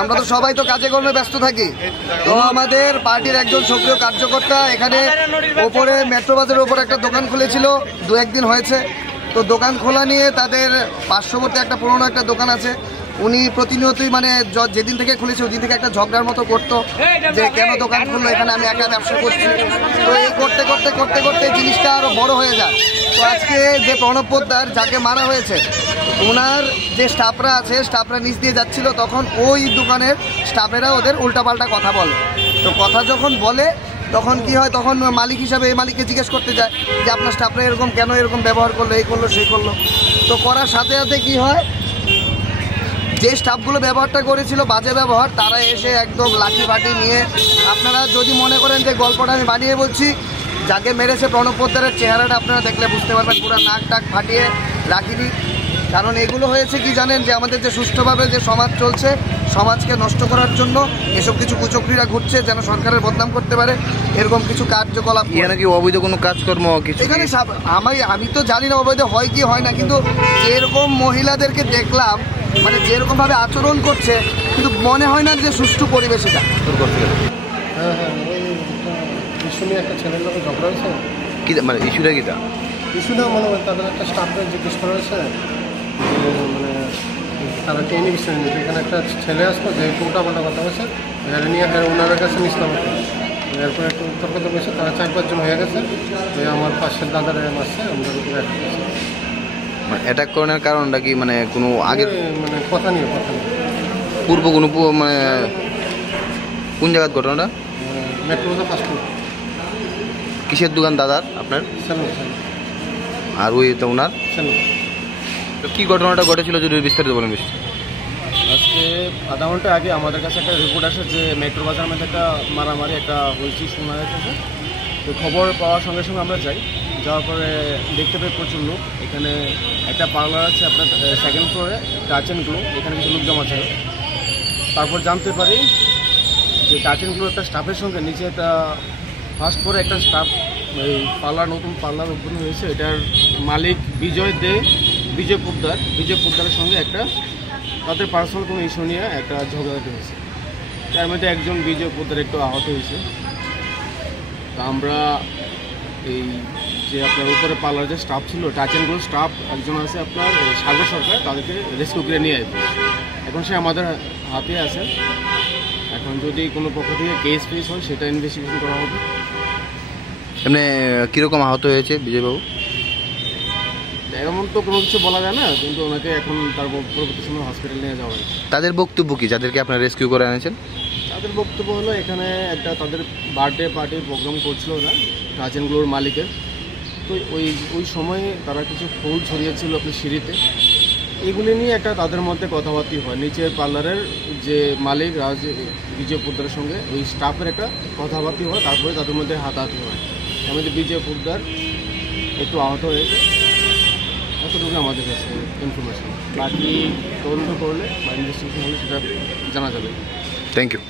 আমরা তো সবাই তো কাজে কর্মে ব্যস্ত থাকি, তো আমাদের পার্টির একজন সক্রিয় কার্যকর্তা এখানে ওপরে মেট্রো বাজারের ওপর একটা দোকান খুলেছিল, 2-1 দিন হয়েছে। তো দোকান খোলা নিয়ে তাদের পার্শ্ববর্তী একটা পুরনো একটা দোকান আছে, উনি প্রতিনিয়তই মানে যেদিন থেকে খুলেছে ওই দিন থেকে একটা ঝগড়ার মতো করতো যে কেন দোকান খুললো, এখানে আমি একা ব্যবসা করছি। তো এই করতে করতে করতে করতে জিনিসটা আরো বড় হয়ে যায়। তো আজকে যে প্রণব পোদ্দার যাকে মারা হয়েছে, ওনার যে স্টাফরা আছে, স্টাফরা নিচ দিয়ে যাচ্ছিল, তখন ওই দোকানের স্টাফেরা ওদের উল্টাপাল্টা কথা বলে। তো কথা যখন বলে তখন কি হয়, তখন মালিক হিসাবে এই মালিককে জিজ্ঞেস করতে যায় যে আপনার স্টাফরা এরকম কেন এরকম ব্যবহার করলো, এই করলো সেই করলো। তো করার সাথে সাথে কি হয়, যে স্টাফগুলো ব্যবহারটা করেছিল বাজে ব্যবহার, তারা এসে একদম লাঠি ফাটি নিয়ে, আপনারা যদি মনে করেন যে গল্পটা আমি বানিয়ে বলছি, যাকে মেরেছে প্রণব পোদ্দারের চেহারাটা আপনারা দেখলে বুঝতে পারবেন, পুরো নাক টাক ফাটিয়ে রাখিনি। কারণ এগুলো হয়েছে কি জানেন, যে আমাদের যে সুষ্ঠুভাবে যে সমাজ চলছে, সমাজকে নষ্ট করার জন্য এসব কিছু কুচক্রীরা ঘুরছে, যেন সরকারের বদনাম করতে পারে, এরকম কিছু কার্যকলাপ। নাকি অবৈধ কোনো কাজকর্ম কিছু এখানে আমি তো জানি না অবৈধ হয় কি হয় না, কিন্তু এরকম মহিলাদেরকে দেখলাম, মানে যেরকম ভাবে আচরণ করছে, কিন্তু মনে হয় না যে সুষ্ঠু পরিবেশ এটা। একটা ছেলের লোক ঝগড়া হয়েছে, কি মানে ইস্যুটা কিটা ইস্যুটা মানে তাদের একটা স্টাফকে জিজ্ঞেস করা হয়েছে যে মানে তারা ট্রেনে বিষয় নিয়েছে, এখানে একটা ছেলে আসতো যে উল্টাপাল্টা কথা বলছে, এখানে নিয়ে ওনাদের কাছে নিছিলাম। এরপরে একটু তর্ক হয়েছে, তারা 4-5 জন হয়ে গেছে, আমার পাশের দাদারা মারছে, আমাদের উপরে অ্যাটাক করেছে। মানে অ্যাটাক করার কারণটা কি, মানে কোনো আগের মানে কথা নিয়ে পূর্ব কোনো মানে কোন জায়গার ঘটনাটা? মেট্রো বাজার পাসপোর্ট। কিসের দোকান দাদার আপনার? আর ওই তো ওনার কি ঘটনাটা ঘটেছিল যদি বিস্তারিত বলেন। আজকে আধা ঘন্টা আগে আমাদের কাছে একটা রিপোর্ট আসে যে মেট্রো বাজারের মধ্যে একটা মারামারি একটা হয়েছে শোনা যাচ্ছে। তো খবর পাওয়ার সঙ্গে সঙ্গে আমরা যাওয়ার পরে দেখতে পাই প্রচুর লোক। এখানে একটা পার্লার আছে আপনার 2nd ফ্লোরে, টাচ অ্যান্ড গ্লো, এখানে কিছু লোক জমা ছিল। তারপর জানতে পারি যে টাচ অ্যান্ড গ্লো একটা স্টাফের সঙ্গে নিচে একটা ফার্স্ট ফ্লোরে একটা স্টাফ, এই পার্লার নতুন পার্লার ওপেন হয়েছে, এটার মালিক বিজয় পোদ্দারের সঙ্গে একটা তাদের পার্সোনাল কোনো ইস্যু নিয়ে একটা ঝগড়াঝাটি হয়েছে। তার মধ্যে একজন বিজয় পোদ্দার একটু আহত হয়েছে। তা আমরা এই যে আপনার উপরে পার্লার যে স্টাফ ছিল, টাচ অ্যান্ড গ্লো স্টাফ একজন আছে আপনার সাগর সরকার, তাদেরকে রেস্কিউ করে নিয়ে আসবে। এখন সে আমাদের হাতে আছে। এখন যদি কোনো পক্ষ থেকে কেস ফেস হয় সেটা ইনভেস্টিগেশন করা হবে। এমনি কীরকম আহত হয়েছে বিজয়বাবু? এমন তো কোনো কিছু বলা যায় না, কিন্তু ওনাকে এখন তার পরবর্তী সময় হসপিটাল নিয়ে যাওয়া হয়েছে। তাদের বক্তব্য কি, যাদেরকে আপনারা রেস্কিউ করে এনেছেন? তাদের বক্তব্য হলো এখানে একটা তাদের বার্থডে পার্টির প্রোগ্রাম করছিল না টাচ অ্যান্ড গ্লোর মালিকের। তো ওই সময়ে তারা কিছু ফুল ছড়িয়েছিল আপনার সিঁড়িতে, এগুলি নিয়ে একটা তাদের মধ্যে কথাবার্তা হয়। নিচের পার্লারের যে মালিক বিজয় পোদ্দারের সঙ্গে ওই স্টাফের একটা কথাবার্তা হয়, তারপরে তাদের মধ্যে হাতাহাতি হয়। এর মধ্যে বিজয় পোদ্দার একটু আহত হয়েছে, এতটুকু আমাদের কাছে ইনফরমেশন। বাকি তদন্ত করলে বা ইনভেস্টিগেশন হলে সেটা জানা যাবে। Thank you.